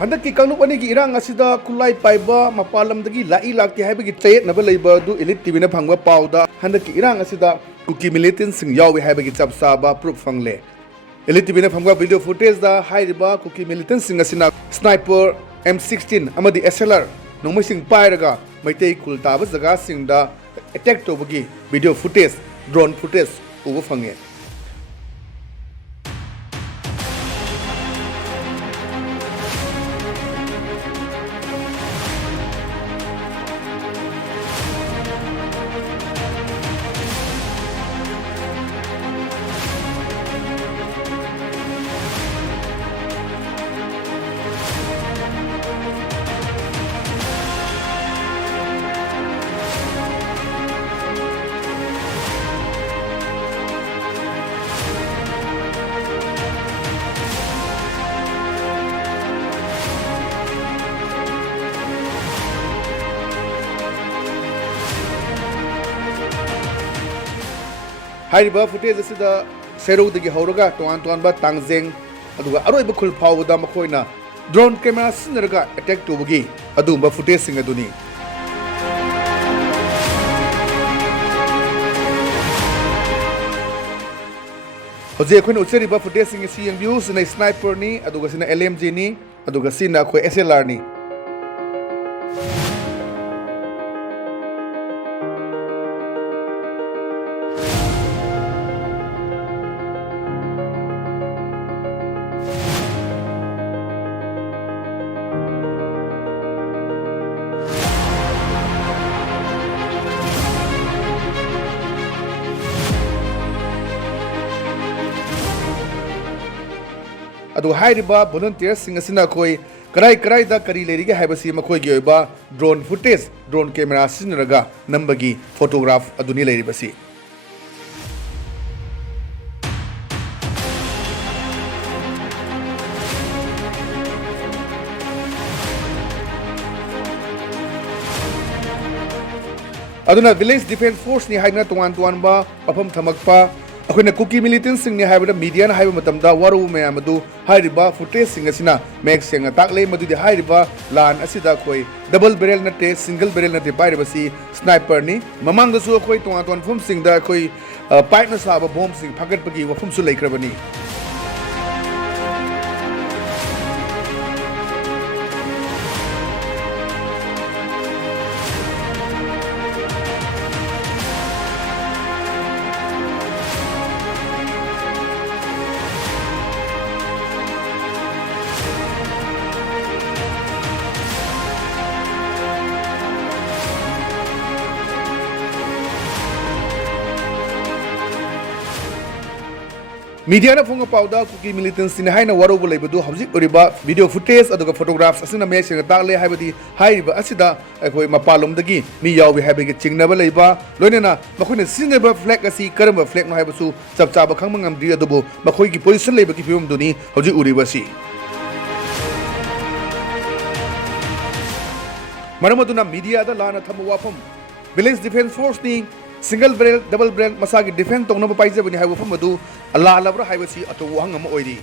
हंदकी कांगलुप अनेगी इरांग असिदा कुलाई पाइबा मपालमदगी लाई लाक्ति हाइबगी चयेतनब लैबा दु elite TV न फंगबा पाउदा हंदकी इरांग असिदा कुकी मिलिटेंट्स सिंग यावे हाइबगी चबसाबा प्रूफ फंगले एलिट टीवी न फंगबा वीडियो फुटेज दा हाइरिबा कुकी मिलिटेंट्स सिंग असिना स्नाइपर M16 अमदी SLR नोंमै सिंग पाइरगा मैतै कुल ताबा जगा सिंग दा अटैक तोबगी वीडियो फुटेज ड्रोन फुटेज उबो फंगे हाइरिबा फुटेज असिदा सेरोदगी हौरगा तोआन तोआनबा तांगजेंग अदुगा अरोइबा खुल फावदा मखोइना ड्रोन कैमरा सिनरगा अटैक तोबगी अदुबा फुटेज सिंग अदुनी होजे अखोइन उचेरिबा फुटेज सिंग सी यंगब्यू सिना स्नाइपर नी अदुगा सिना LMG नी अदुगा सिना अखोइ SLR नी अदु हाइरिबा वॉलंटियर्स सिंग असिना कोई कराई कराई दा करी लेरिगे हाइबसी मखोई गी ओइबा ड्रोन फुटेज ड्रोन कैमरा सिनरगा नंबगी फोटोग्राफ अदुनी लेरिबसी अदुना विलेज डिफेंस फोर्स नि हाइना तोवान तोवानबा पफम थमकपा अखोइना कुकी मिलिटेंट्स सिंग नि हाइबदा मीडिया न हाइबा मतमदा वारू मयाम अदु हाइरिबा फुटेज सिंग असिना मेक सेंग ताकले मदुदि हाइरिबा लान असिदा कोई डबल बैरल नते सिंगल बैरल नते पाइरबसी स्नाइपर नि ममांगदसु अखोइ तोवान तोवान फुम सिंग दा अखोइ पाइप न साबा बॉम्ब सिंग फागटपगी वफुमसु लेख्रबनी मीडिया न फुंग पाउदा कुकी मिलिटेंट्स सिन हाइना वारोब लेबदु हौजिक ओरिबा वीडियो फुटेज अदुगा फोटोग्राफ्स असिना मे सेंग ताकले हाइबदि हाइरिबा असिदा अखोइ मपालोमदगी मी यावे हाइबगे चिंगनबा लेबा लोइनेना मखोइना सिनेबा फ्लैग असि करम फ्लैग न हाइबसु चबचाबा खंगम ngamdri अदुबो मखोइगी पोजिशन लेबगी फिवम दुनी हौजिक उरिबासी मरमदुना मीडिया दा लाना थम वाफम विलेज डिफेंस फोर्स नि सिंगल बैरल डबल बैरल मसागी डिफेंस तोंगनबा पाइजबनि हाइबो फम अदु अल्लाह अल्लाह हाइबसी अतो वहंग अम ओइरी